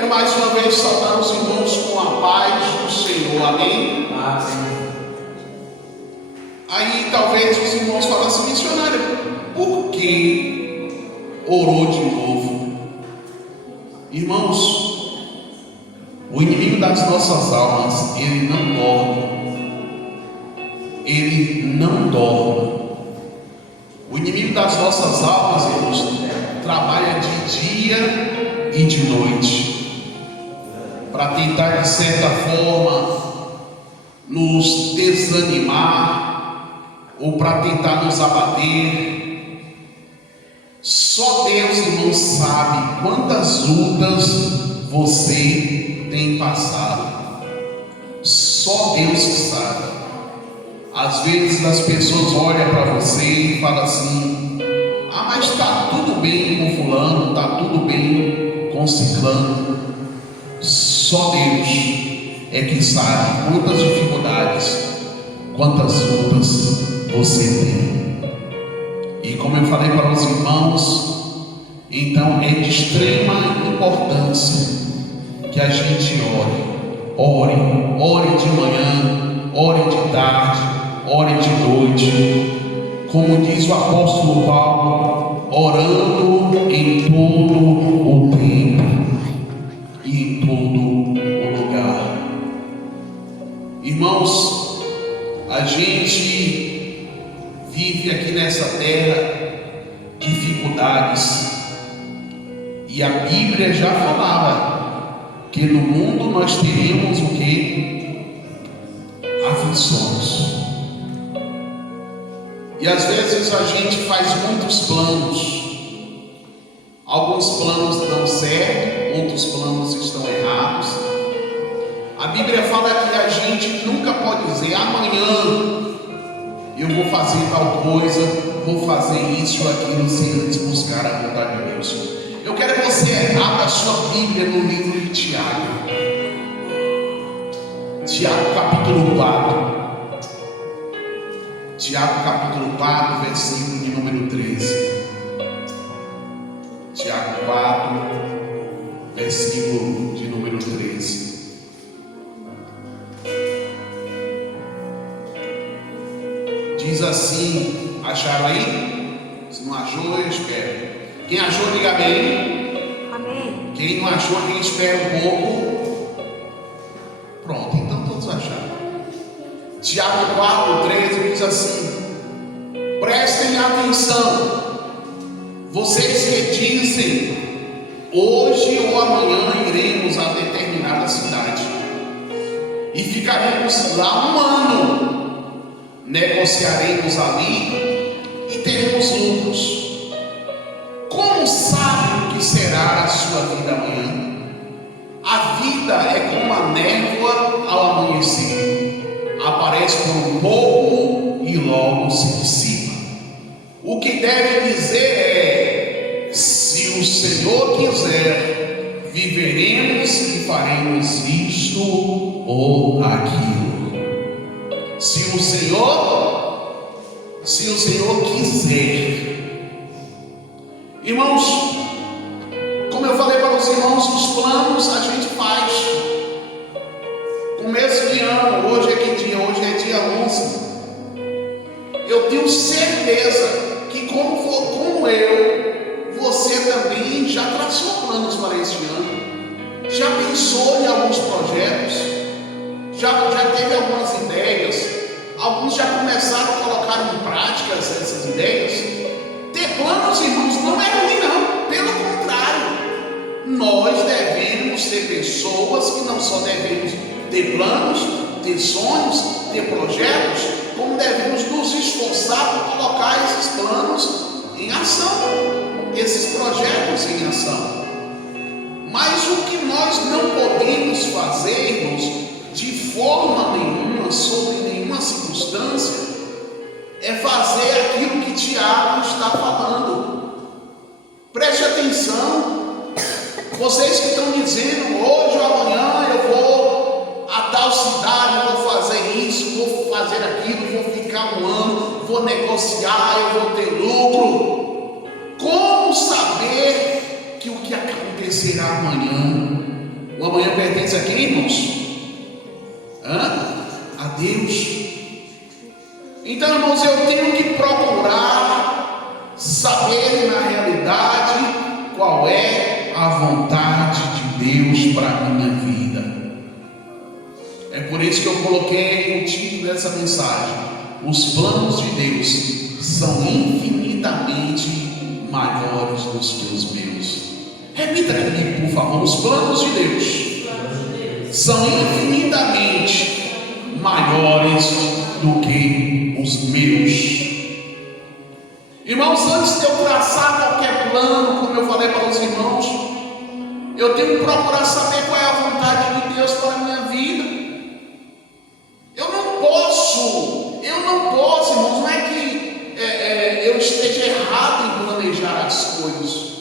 Quero mais uma vez saudar os irmãos com a paz do Senhor, amém? Amém. Aí talvez os irmãos falassem, missionário, por que orou de novo? Irmãos, o inimigo das nossas almas, ele não dorme. Ele não dorme. O inimigo das nossas almas, irmãos, trabalha de dia e de noite, para tentar de certa forma nos desanimar, ou para tentar nos abater. Só Deus, irmão, sabe quantas lutas você tem passado. Só Deus sabe. Às vezes as pessoas olham para você e falam assim: ah, mas está tudo bem com fulano, está tudo bem com ciclano. Só Deus é que sabe quantas dificuldades, quantas lutas você tem. E como eu falei para os irmãos, então é de extrema importância que a gente ore de manhã, ore de tarde, ore de noite, como diz o apóstolo Paulo, orando em todo o tempo e em todo o lugar. Irmãos, a gente vive aqui nessa terra dificuldades, e a Bíblia já falava que no mundo nós teríamos o que? Aflições. E às vezes a gente faz muitos planos. Alguns planos dão certo, outros planos estão errados. A Bíblia fala que a gente nunca pode dizer: amanhã eu vou fazer tal coisa, vou fazer isso ou aquilo, sem antes buscar a vontade de Deus. Eu quero que você abra a sua Bíblia no livro de Tiago. Tiago capítulo 4. Tiago capítulo 4, versículo de número 13. Tiago 4, versículo de número 13. Diz assim, acharam aí? Se não achou, eu espero. Quem achou, diga amém. Amém. Quem não achou, quem espera um pouco. Pronto, então todos acharam. Tiago 4, 13 diz assim: prestem atenção, vocês que dizem, hoje ou amanhã iremos a determinada cidade e ficaremos lá um ano, negociaremos ali e teremos lucros. Como sabe o que será a sua vida amanhã? A vida é como a névoa ao amanhecer, aparece por um pouco e logo se dissipa. O que deve dizer é: se o Senhor quiser, viveremos e faremos isto ou aquilo. Se o Senhor quiser. Irmãos, como eu falei para os irmãos, os planos a gente faz. Começo de ano, hoje é que dia? Hoje é dia 11. Eu tenho certeza que como eu, você também já traçou planos para este ano. Já pensou em alguns projetos, já teve algumas ideias, alguns já começaram a colocar em prática essas ideias. Ter planos, irmãos, não é ruim não, pelo contrário, nós devemos ser pessoas que não só devemos ter planos, ter sonhos, ter projetos, como devemos nos esforçar por colocar esses planos em ação, esses projetos em ação. Mas o que nós não podemos fazer, irmãos, de forma nenhuma, sob nenhuma circunstância, é fazer aquilo que Tiago está falando. Preste atenção, vocês que estão dizendo, hoje ou amanhã eu vou a tal cidade, vou fazer isso, vou fazer aquilo, vou ficar um ano, vou negociar, eu vou ter lucro. Como saber que o que acontecerá amanhã O amanhã pertence a quem, irmãos? A Deus. Então, irmãos, eu tenho que procurar saber na realidade qual é a vontade de Deus para a minha vida. É por isso que eu coloquei o título dessa mensagem: os planos de Deus são infinitamente maiores do que os meus. Repita comigo, por favor: os planos de Deus são infinitamente maiores do que os meus. Irmãos, antes de eu traçar qualquer plano, como eu falei para os irmãos, eu tenho que procurar saber qual é a vontade de Deus para a minha vida. Eu não posso, irmãos, não é que eu esteja errado em planejar as coisas,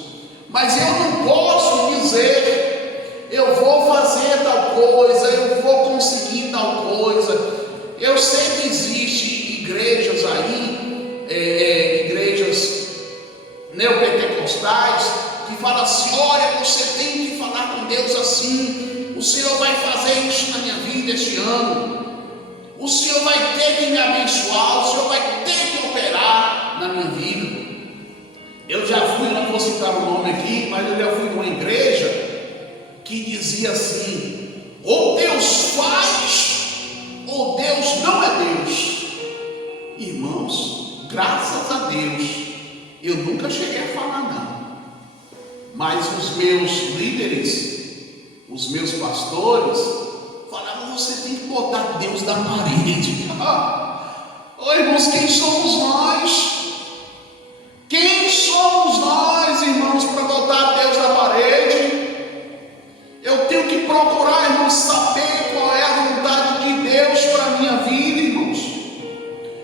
mas eu não posso dizer: eu vou fazer tal coisa, eu vou conseguir tal coisa. Eu sei que existe igrejas aí, igrejas neopentecostais, que falam assim: olha, você tem que falar com Deus assim, o Senhor vai fazer isso na minha vida este ano, o Senhor vai ter que me abençoar, o Senhor vai ter que operar na minha vida. Eu já fui, não vou citar o nome aqui, mas eu já fui numa igreja que dizia assim: ou Deus faz, ou Deus não é Deus. Irmãos, graças a Deus, eu nunca cheguei a falar não, mas os meus líderes, os meus pastores falavam: você tem que botar Deus na parede. Ô irmãos, quem somos nós? Quem somos nós, irmãos, para botar Deus na parede? Eu tenho que procurar, irmãos, saber qual é a vontade de Deus para a minha vida, irmãos.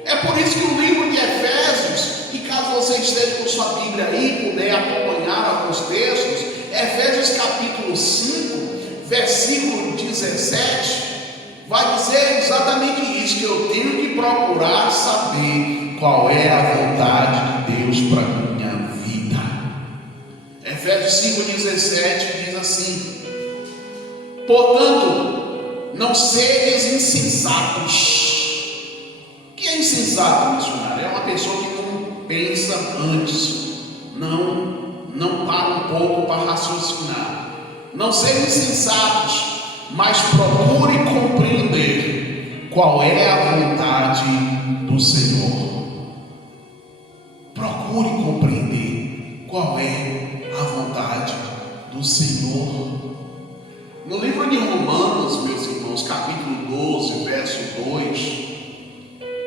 É por isso que o livro de Efésios, e caso você esteja com sua Bíblia aí, puder acompanhar alguns textos, Efésios capítulo 5, versículo 17, vai dizer exatamente isso, que eu tenho que procurar saber qual é a vontade de Deus para a minha vida. Efésios 5,17 diz assim: portanto, não sedes insensatos. O que é insensato, missionário? É uma pessoa que não pensa antes, não para um pouco para raciocinar. Não sejam insensatos, mas procure compreender qual é a vontade do Senhor. Procure compreender qual é a vontade do Senhor. No livro de Romanos, meus irmãos, capítulo 12, verso 2,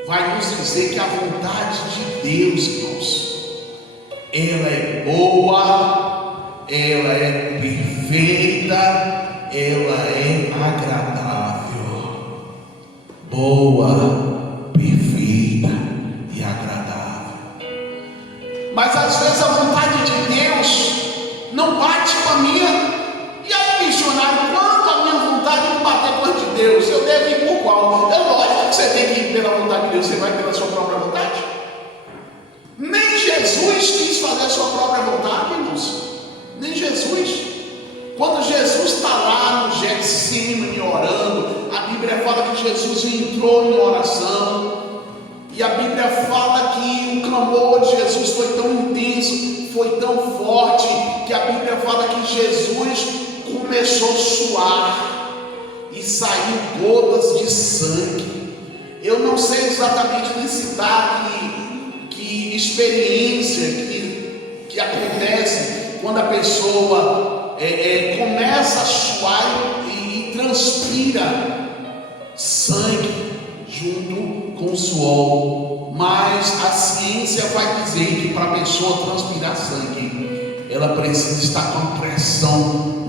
vai nos dizer que a vontade de Deus, irmãos, ela é boa, ela é perfeita, ela é agradável. Boa, perfeita e agradável. Mas às vezes a vontade de Deus não bate com a minha. E aí, missionário, quando a minha vontade não bater com a de Deus, eu devo ir por qual? É lógico que você tem que ir pela vontade de Deus. Você vai pela sua própria vontade? Nem Jesus quis fazer a sua própria vontade, irmãos. Nem Jesus. Quando Jesus está lá no Getsemane orando, a Bíblia fala que Jesus entrou em oração. E a Bíblia fala que o clamor de Jesus foi tão intenso, foi tão forte, que a Bíblia fala que Jesus começou a suar e saiu gotas de sangue. Eu não sei exatamente citar que experiência que acontece quando a pessoa começa a suar e transpira sangue junto com o suor, mas a ciência vai dizer que para a pessoa transpirar sangue, ela precisa estar com uma pressão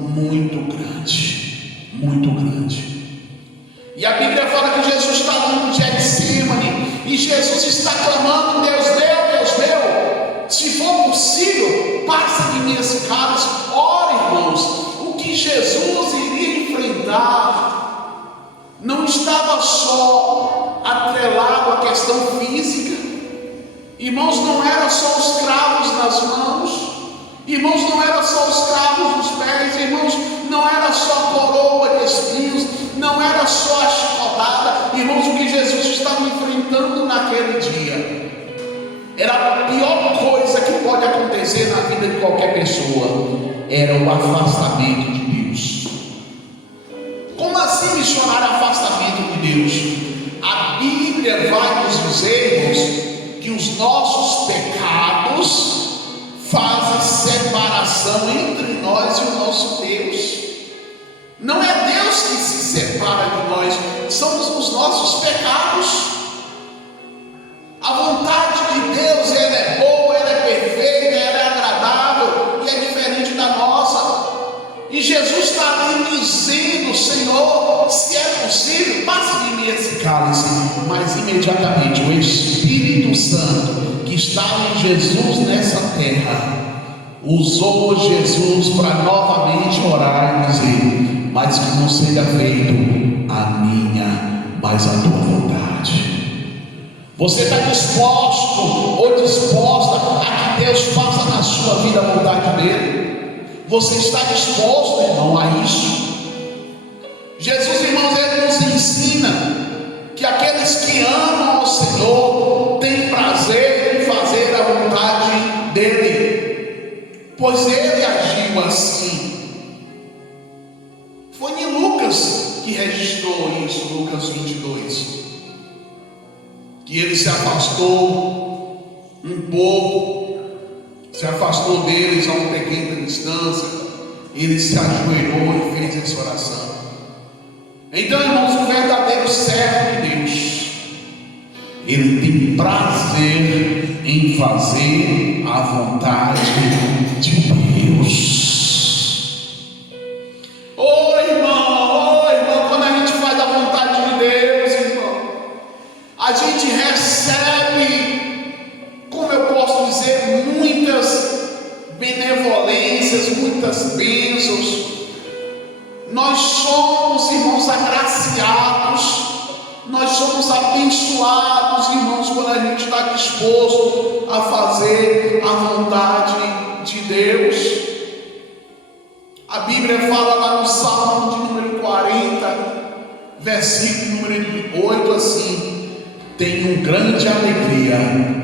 muito grande, muito grande. E a Bíblia fala que Jesus está lá no Getsemane e Jesus está clamando: Deus meu, se for possível, passa de mim esse cálice. Ora, irmãos, o que Jesus iria enfrentar não estava só atrelado à questão física. Irmãos, não era só os cravos nas mãos, irmãos, não era só os cravos nos pés, irmãos, não era só a coroa naquele dia. Era a pior coisa que pode acontecer na vida de qualquer pessoa, era o afastamento de Deus. Como assim, missionário, afastamento de Deus? A Bíblia vai nos dizer, irmãos, que os nossos pecados fazem separação entre nós e o nosso Deus. Não é Deus que se separa de nós, são os nossos pecados. A vontade de Deus, ela é boa, ela é perfeita, ela é agradável e é diferente da nossa. E Jesus está ali dizendo: Senhor, se é possível, passe de mim esse cálice. Mas imediatamente o Espírito Santo que estava em Jesus nessa terra usou Jesus para novamente orar e dizer: mas que não seja feito a minha, mas a tua vontade. Você está disposto ou disposta a que Deus faça na sua vida a vontade dele? Você está disposto, irmão, a isso? Jesus, irmãos, ele nos ensina que aqueles que amam ao Senhor têm prazer em fazer a vontade dele, pois ele agiu assim. Foi em Lucas que registrou isso, Lucas 22. Que ele se afastou um pouco, se afastou deles a uma pequena distância, ele se ajoelhou e fez essa oração. Então, irmãos, o verdadeiro servo de Deus, ele tem prazer em fazer a vontade de Deus. Oh irmão, quando a gente faz a vontade de Deus, irmão, a gente recebe, como eu posso dizer, muitas benevolências, muitas bênçãos. Nós somos, irmãos, agraciados, nós somos abençoados, irmãos, quando a gente está disposto a fazer a vontade de Deus. A Bíblia fala lá no Salmo de número 40, versículo número 8, assim: tenho grande alegria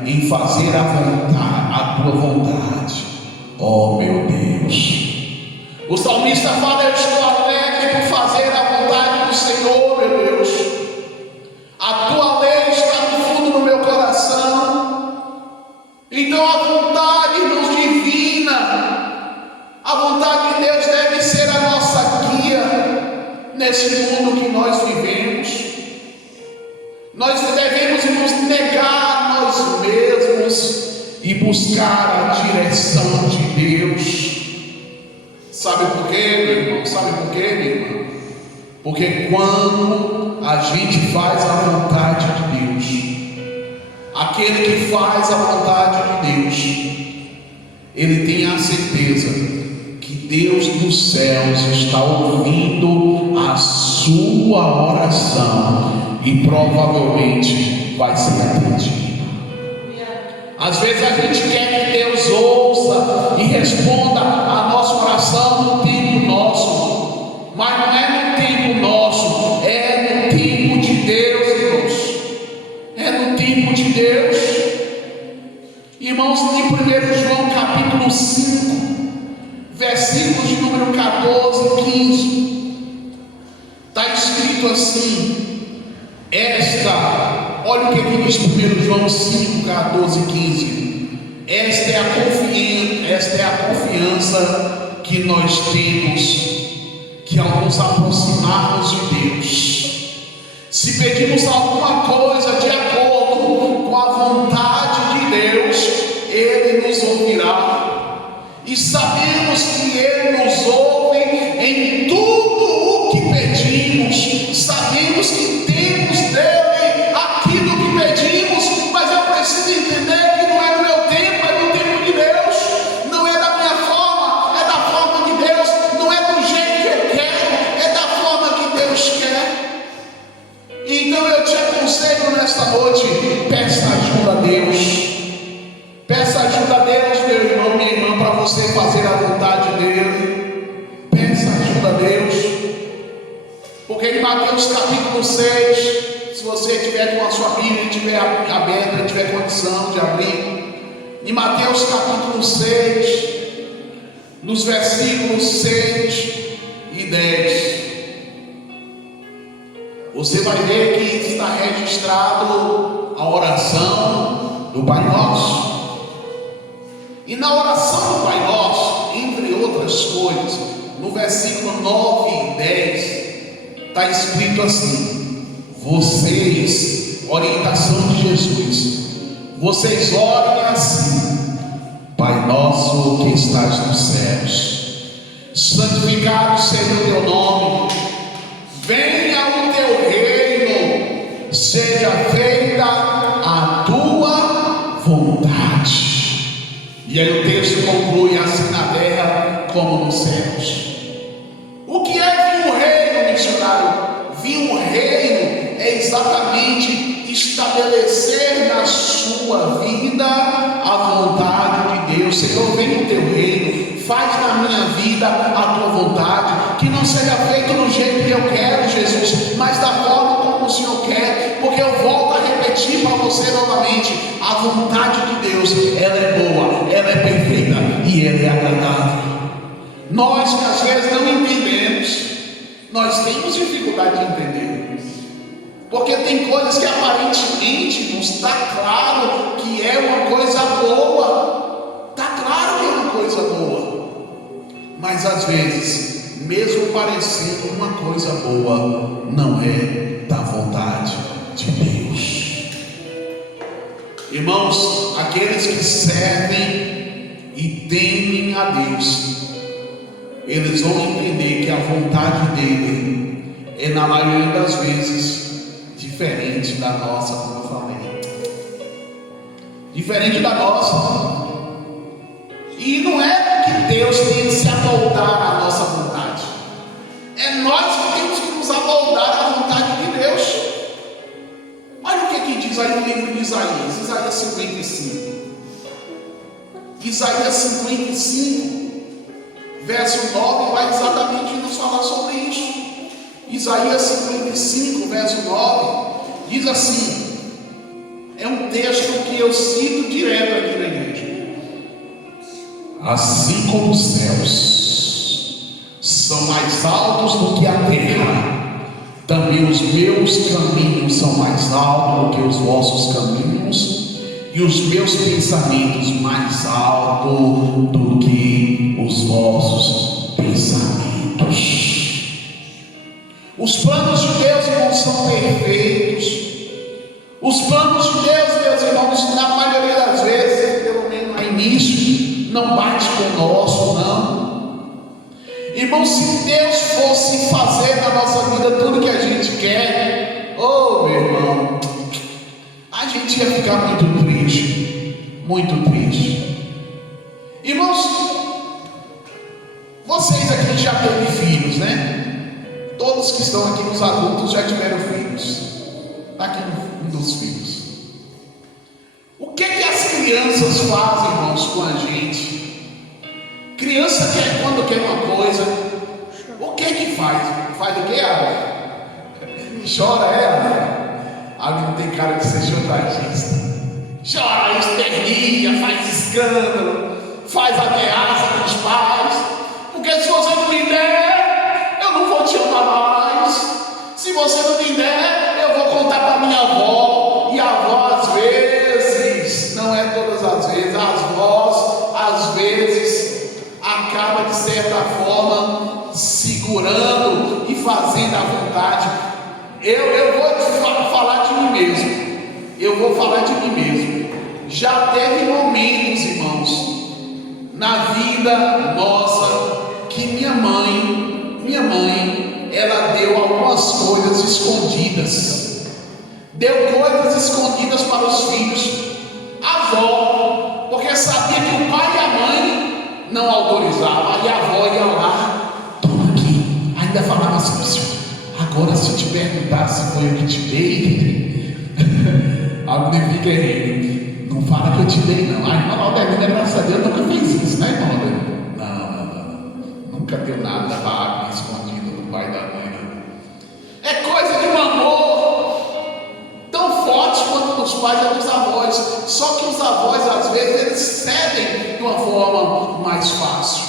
em fazer a tua vontade, ó meu Deus. O salmista fala: eu estou alegre por fazer a vontade do Senhor, meu Deus. A tua lei está no fundo do meu coração. Então a vontade, irmãos, divina, a vontade de Deus deve ser a nossa guia nesse mundo que nós vivemos. Nós devemos, irmãos, negar nós mesmos e buscar a direção de Deus. Sabe por quê, meu irmão? Sabe por quê, minha irmã? Porque quando a gente faz a vontade de Deus, aquele que faz a vontade de Deus, ele tem a certeza que Deus dos céus está ouvindo a sua oração e provavelmente vai ser atendido. Às vezes a gente quer que Deus ouça e responda a nossa oração no tempo nosso, mas não é no tempo nosso, é no tempo de Deus, irmãos. É no tempo de Deus. Irmãos, em 1 João capítulo 5, versículos de número 14 e 15, está escrito assim: olha o que diz 1 João 5, 14 e 15. Esta é a confiança que nós temos, que ao nos aproximarmos de Deus, se pedimos alguma coisa de acordo com a vontade de Deus, Ele nos ouvirá. E sabemos que Ele nos ouve em tudo o que pedimos. Sabemos que temos dele aquilo que pedimos, mas eu preciso entender que não é no meu tempo, é no tempo de Deus. Não é da minha forma, é da forma de Deus. Não é do jeito que eu quero, é da forma que Deus quer. Então eu te aconselho nesta noite: peça ajuda a Deus. Peça ajuda a Deus, meu irmão, minha irmã, para você fazer a vontade dele. Peça ajuda a Deus. Porque em Mateus capítulo 6, se você tiver com a sua Bíblia e tiver aberta, tiver condição de abrir, em Mateus capítulo 6, nos versículos 6 e 10, você vai ver que está registrado a oração do Pai Nosso. E na oração do Pai Nosso, entre outras coisas, no versículo 9 e 10, está escrito assim: vocês, orientação de Jesus, vocês orem assim: Pai nosso que estás nos céus, santificado seja o teu nome, venha o teu reino, seja feita a tua vontade. E aí o texto conclui assim: na terra como nos céus. O que é vir o reino, missionário? Vir o reino é exatamente estabelecer na sua vida a vontade de Deus. Senhor, vem o teu reino, faz na minha vida a tua vontade, que não seja feito do jeito que eu quero, Jesus, mas da forma como o Senhor quer, porque eu volto a repetir para você novamente: a vontade de Deus, ela é boa, ela é perfeita e ela é agradável. Nós que às vezes não entendemos, nós temos dificuldade de entender, porque tem coisas que aparentemente não está claro que é uma coisa boa, está claro que é uma coisa boa, mas às vezes, mesmo parecendo uma coisa boa, não é da vontade de Deus. Irmãos, aqueles que servem e temem a Deus, eles vão entender que a vontade dele é, na maioria das vezes, diferente da nossa, como eu falei. Diferente da nossa. E não é que Deus tem que se amoldar à nossa vontade. É nós que temos que nos amoldar à vontade de Deus. Olha o que diz aí no livro de Isaías, Isaías 55. Isaías 55. Verso 9 vai exatamente nos falar sobre isso. Isaías 55, verso 9, diz assim: é um texto que eu cito direto aqui na igreja. Assim como os céus são mais altos do que a terra, também os meus caminhos são mais altos do que os vossos caminhos, e os meus pensamentos mais altos do que os vossos pensamentos. Os planos de Deus, irmãos, são perfeitos. Os planos de Deus, meus irmãos, na maioria das vezes, pelo menos no início, não bate com o nosso, não. Irmãos, se Deus fosse fazer na nossa vida tudo que a gente quer, oh meu irmão, a gente ia ficar muito triste, muito triste. Irmãos, vocês aqui já têm filhos, né? Todos que estão aqui, os adultos, já tiveram filhos. Está aqui um dos filhos. O que as crianças fazem, irmãos, com a gente? Criança quer, quando quer uma coisa, o que faz? Faz o que, Abel? Chora ela. Abel não tem cara de ser chantagista. Chora, espernia, faz escândalo, faz ameaça com os pais, porque se você não me der, eu não vou te amar mais. Se você não me der, eu vou contar para minha avó. E a avó, às vezes, não é todas as vezes, as avós, às vezes, acaba de certa forma segurando e fazendo a vontade. Eu vou falar de mim mesmo. Eu vou falar de mim mesmo. Já teve momentos, irmãos, na vida nossa, que minha mãe, ela deu algumas coisas escondidas. Deu coisas escondidas para os filhos. A avó, porque sabia que o pai e a mãe não autorizavam. Aí a avó ia lá, toma aqui. Ainda falava assim: agora se te perguntar se foi eu que te dei, a mulher fica rindo. Não fala que eu te dei, não. A irmã Albertina, graças a Deus, nunca fez isso, né, irmã Albertina? Não. Nunca deu nada da água escondida do pai e da mãe. Não. É coisa de um amor pais e dos avós. Só que os avós, às vezes, eles cedem de uma forma mais fácil.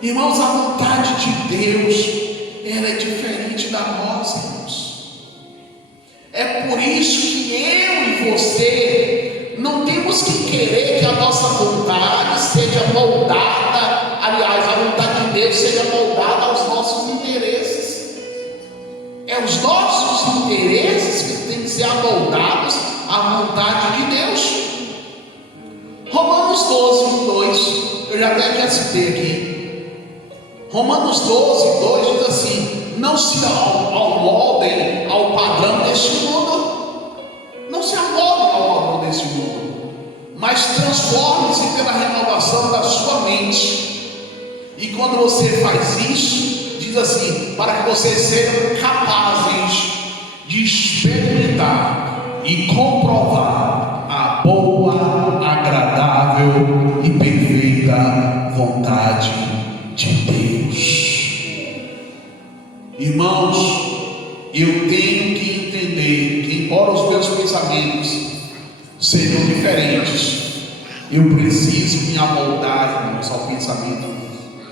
Irmãos, a vontade de Deus, ela é diferente da nossa, irmãos. É por isso que eu e você não temos que querer que a nossa vontade seja moldada, aliás, a vontade de Deus seja moldada aos nossos interesses. É os nossos interesses que têm que ser amoldados à vontade de Deus. Romanos 12, 2, eu já até já citei aqui. Romanos 12, 2 diz assim: não se amoldem ao padrão deste mundo. Não se amoldem ao padrão deste mundo, mas transforme-se pela renovação da sua mente. E quando você faz isso, diz assim: para que vocês sejam capazes de experimentar e comprovar a boa, agradável e perfeita vontade de Deus. Irmãos, eu tenho que entender que, embora os meus pensamentos sejam diferentes, eu preciso me amoldar, irmãos, ao pensamento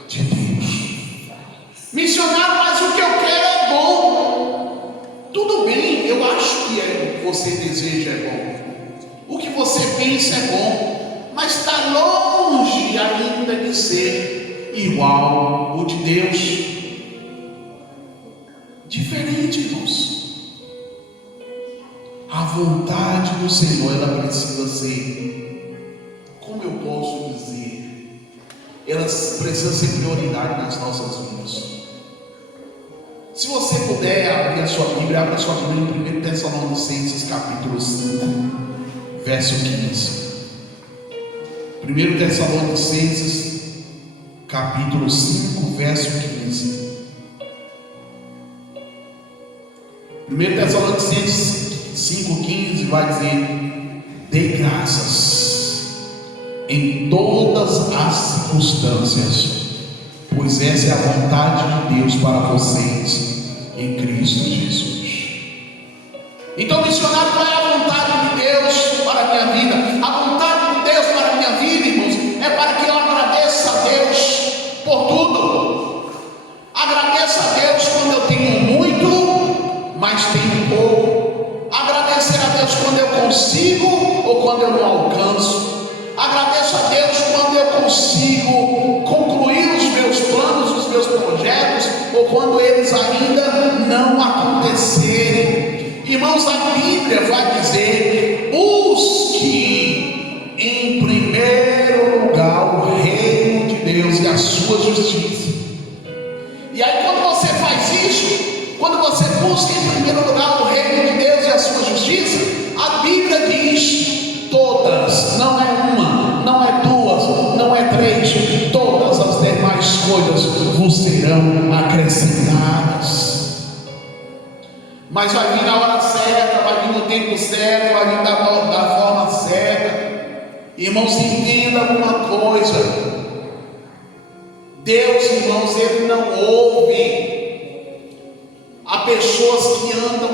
de Deus. Missionário, mas o que eu quero é bom. Tudo bem, eu acho que o que você deseja é bom, o que você pensa é bom, mas está longe ainda de ser igual o de Deus. Diferente, irmãos. A vontade do Senhor, ela precisa ser, como eu posso dizer, ela precisa ser prioridade nas nossas vidas. Se você puder abrir a sua Bíblia, abra a sua Bíblia em 1 Tessalonicenses capítulo 5, verso 15. 1 Tessalonicenses capítulo 5, verso 15. 1 Tessalonicenses 5,15 vai dizer: dê graças em todas as circunstâncias, pois essa é a vontade de Deus para vocês em Cristo Jesus. Então, missionário, qual é a vontade de Deus para a minha vida? A vontade de Deus para a minha vida, irmãos, é para que eu agradeça a Deus por tudo. Agradeça a Deus quando eu tenho muito, mas tenho pouco. Agradecer a Deus quando eu consigo ou quando eu não alcanço. Agradeço a Deus quando eu consigo concluir os meus planos, os meus projetos, ou quando eles ainda não acontecerem. Irmãos, a Bíblia vai dizer: busque em primeiro lugar o reino de Deus e a sua justiça. E aí, quando você faz isso, quando você busca em primeiro lugar o reino de Deus e a sua justiça, a Bíblia diz: todas, não é uma, não é duas, não é três, todas as demais coisas vos serão acrescentadas. Mas vai vir na hora certa, vai vir no tempo certo, vai vir da forma certa. Irmãos, entenda uma coisa: Deus, irmãos, Ele não ouve a pessoas que andam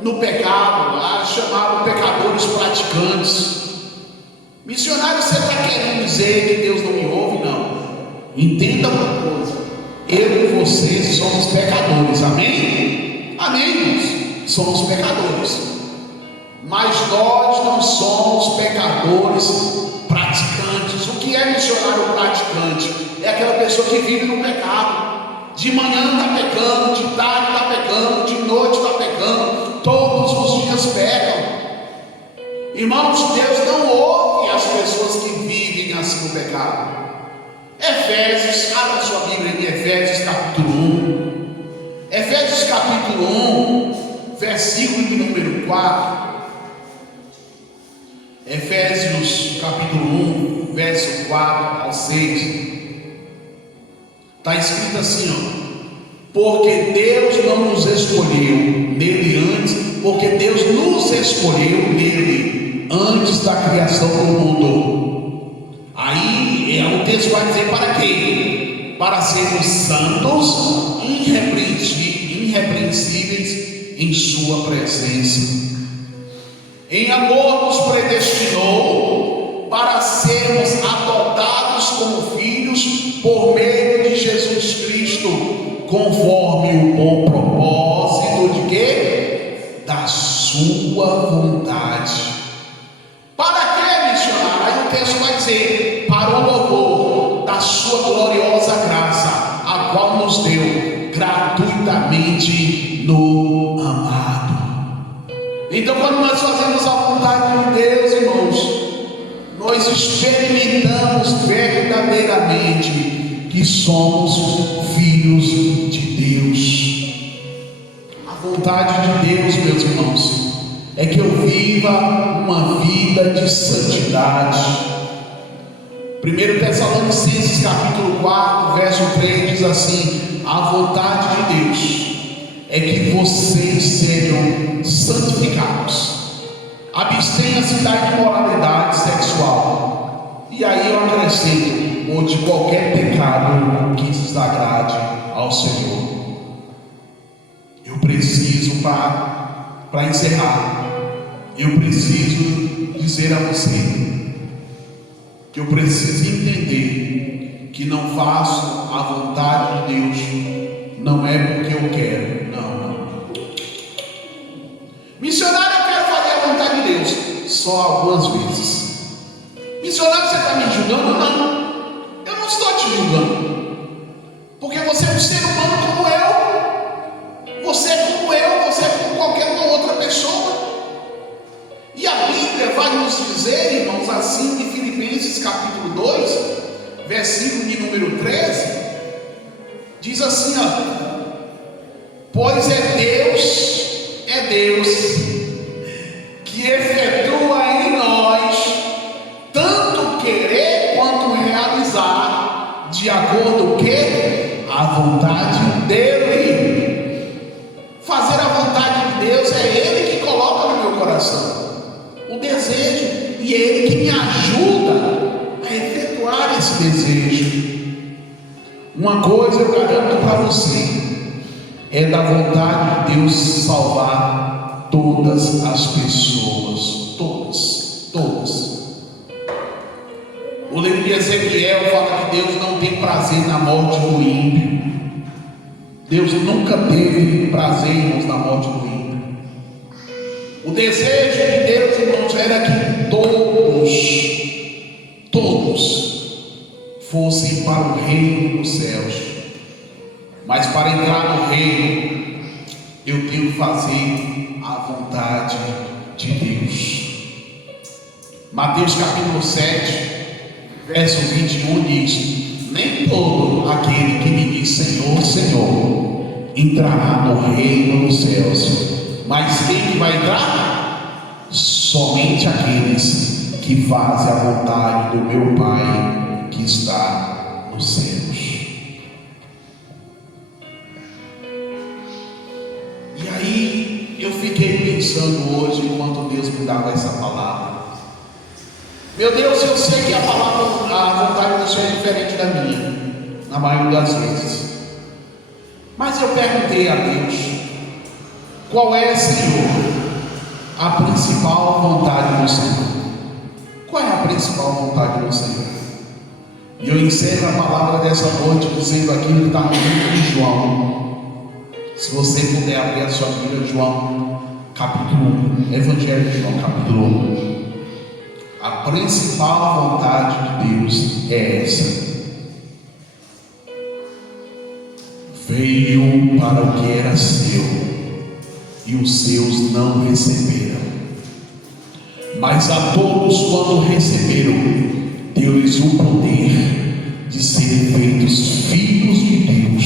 no pecado, chamados pecadores praticantes. Missionário, você está querendo dizer que Deus não me ouve? Não. Entenda uma coisa: eu e você somos pecadores, amém? Amém, irmãos? Somos pecadores, mas nós não somos pecadores praticantes. O que é missionário praticante? É aquela pessoa que vive no pecado. De manhã está pecando, de tarde está pecando, de noite está pecando, todos os dias pecam. Irmãos, Deus não ouve as pessoas que vivem assim no pecado. Efésios, abra sua Bíblia em Efésios capítulo 1. Efésios capítulo 1, versículo de número 4. Efésios capítulo 1, verso 4 ao 6. Está escrito assim, ó: porque Deus não nos escolheu nele antes, porque Deus nos escolheu nele antes da criação do mundo. Aí o texto vai dizer para quê? Para sermos santos, irrepreensíveis em sua presença. em amor nos predestinou para sermos adotados como filhos por meio de Jesus Cristo, conforme o bom propósito de quê? Da sua vontade. Para que, missionário? Aí o texto vai dizer: para o louvor da sua gloriosa graça, a qual nos deu gratuitamente no amado. Então, quando nós fazemos a vontade de Deus, irmãos, nós experimentamos verdadeiramente que somos filhos de Deus. A vontade de Deus, meus irmãos, é que eu viva uma vida de santidade. 1 Tessalonicenses capítulo 4, verso 3 diz assim: a vontade de Deus é que vocês sejam santificados, abstenha-se da imoralidade sexual. E aí eu acrescento: ou de qualquer pecado que desagrade ao Senhor. Eu preciso, para encerrar, eu preciso dizer a você que eu preciso entender que não faço a vontade de Deus, não é porque eu quero, não. Missionário, eu quero fazer a vontade de Deus só algumas vezes. Missionário, você está me julgando? Não, eu não estou te julgando, porque você é um ser humano como eu, você é como eu, você é como qualquer uma outra pessoa. E a Bíblia vai nos dizer, irmãos, assim, em Filipenses capítulo 2, versículo de número 13, diz assim, ó: pois é Deus que efetua em nós tanto querer quanto realizar, de acordo com a vontade dele. Fazer a vontade de Deus é Ele que coloca no meu coração o desejo, e é Ele que me ajuda a efetuar esse desejo. Uma coisa eu garanto para você: é da vontade de Deus salvar todas as pessoas, todas. O livro de Ezequiel fala que Deus não tem prazer na morte do ímpio. Deus nunca teve prazer, irmãos, na morte do ímpio. O desejo de Deus, irmãos, era que todos fossem para o reino dos céus. Mas para entrar no reino, eu tenho que fazer a vontade de Deus. Mateus capítulo 7, verso 21 diz: nem todo aquele que me diz Senhor, Senhor, entrará no reino dos céus, mas quem que vai entrar? Somente aqueles que fazem a vontade do meu Pai que está nos céus. E aí eu fiquei pensando hoje, enquanto Deus me dava essa palavra: meu Deus, eu sei que a vontade do Senhor é diferente da minha, na maioria das vezes. Mas eu perguntei a Deus: qual é, Senhor, a principal vontade do Senhor? Qual é a principal vontade do Senhor? E eu encerro a palavra dessa noite dizendo aquilo que está no livro de João. Se você puder abrir a sua Bíblia, João capítulo 1, Evangelho de João capítulo 1. A principal vontade de Deus é essa: veio para o que era seu, e os seus não receberam, mas a todos quando receberam, deu-lhes o poder de serem feitos filhos de Deus,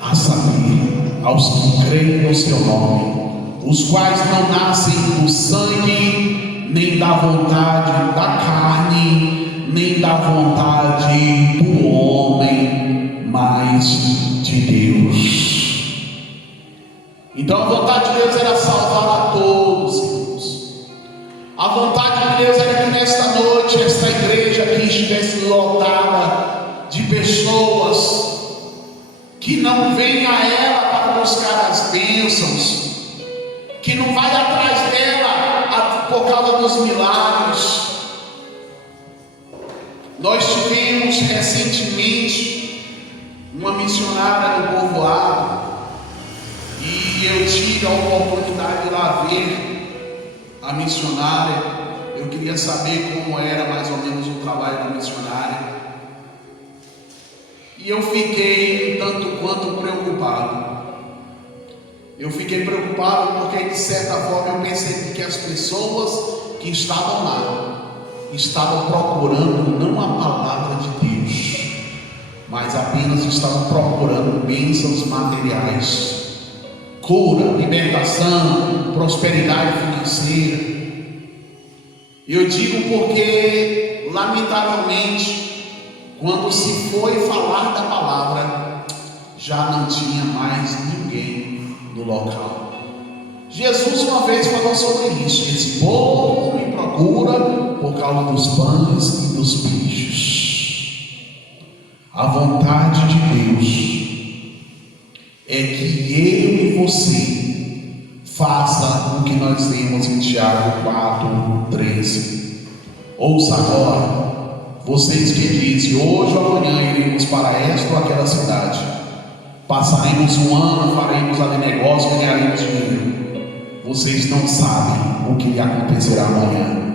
a saber, aos que creem no seu nome, os quais não nascem do sangue, nem da vontade da carne, nem da vontade do homem, mas de Deus. Então a vontade de Deus era salvar a todos, irmãos. A vontade de Deus era que nesta noite esta igreja aqui estivesse lotada de pessoas que não vêm a ela para buscar as bênçãos, que não vai atrás dela por causa dos milagres. Nós tivemos recentemente uma missionária no povoado e eu tive a oportunidade de ir lá ver a missionária. Eu queria saber como era mais ou menos o trabalho da missionária e eu fiquei um tanto quanto preocupado. Eu fiquei preocupado porque de certa forma eu percebi que as pessoas que estavam lá estavam procurando não a palavra de Deus, mas apenas estavam procurando bênçãos materiais, cura, libertação, prosperidade financeira. Eu digo porque, lamentavelmente, quando se foi falar da palavra, já não tinha mais ninguém no local. Jesus uma vez falou sobre isso: esse povo me procura por causa dos pães e dos peixes. A vontade de Deus é que eu e você faça o que nós lemos em Tiago 4:13. Ouça agora, vocês que dizem: hoje ou amanhã iremos para esta ou aquela cidade, passaremos um ano, faremos ali negócio, ganharemos dinheiro. Vocês não sabem o que lhe acontecerá amanhã,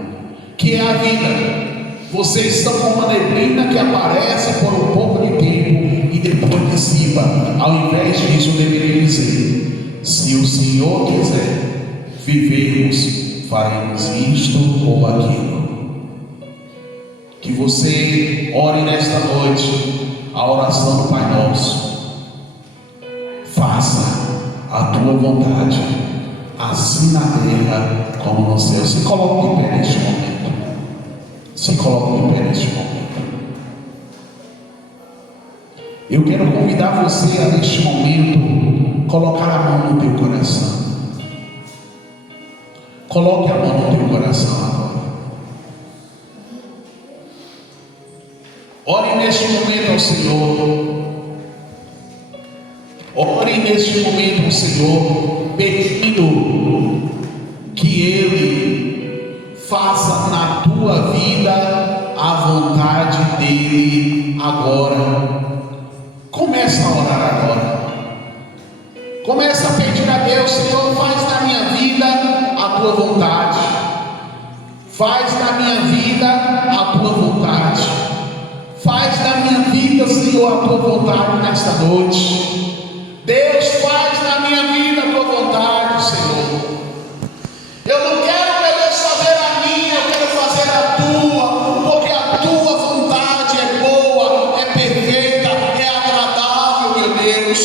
que é a vida. Vocês são como uma neblina que aparece por um pouco de tempo e depois dissipa. Ao invés disso, eu deveria dizer: se o Senhor quiser, vivermos, faremos isto ou aquilo. Que você ore nesta noite a oração do Pai Nosso. Faça a tua vontade, assim na terra como no céu. Se coloque em pé neste momento. Se coloque em pé neste momento. Eu quero convidar você a neste momento colocar a mão no teu coração. Coloque a mão no teu coração agora. Ore neste momento ao Senhor. Ore neste momento ao Senhor, pedindo que Ele faça na tua vida a vontade dEle agora. Começa a orar agora. Começa a pedir a Deus: Senhor, faz na minha vida a tua vontade. Faz na minha vida a tua vontade. Faz na minha vida, Senhor, a tua vontade nesta noite.